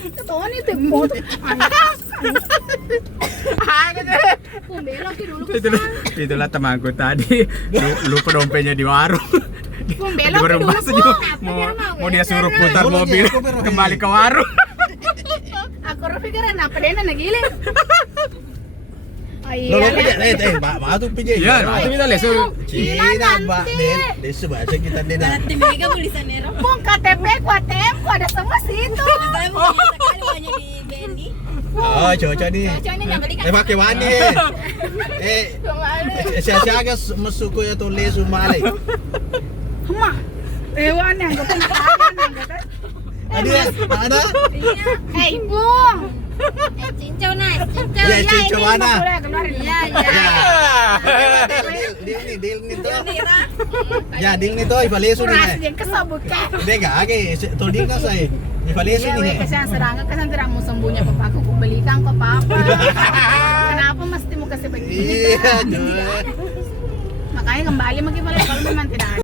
Ketahuan itu foto. Pembelok dulu Itulah temanku tadi lupa dompetnya di warung. Di warung bakso mau dia suruh putar mobil kembali ke warung. Aku pikiran apa dia nagilin. Lo pijak Mbak tuh pijak. Iya, itu kita lesu. Cina Mbak Desu bahasa kita Dena. Nanti mereka tulisannya Bung KTP ku ATM ku ada semua situ. saya mau sekali banyak di BNI. Oh, cocok nih. Cocoknya nggak beli Pakai wani. Siapa masuk ya tuh lesu malai. Hama. Ewan yang gue pernah Ada? Bung. Cincau nas, cincau. Ya, cincau mana? Iya, iya. Ya. Deal nih tuh. Ya, deal nih tuh lesu nih. Kurang yang kesal bukan. Dia enggak age, tuh deal kan saya. Lesu nih. Kesan serangga, kesan tidak mau sembuhnya papaku, aku belikan ke papa. Kenapa mesti mau kasih begini? Iya, tuh. Makanya kembali lagi balik kalau memang tidak ada.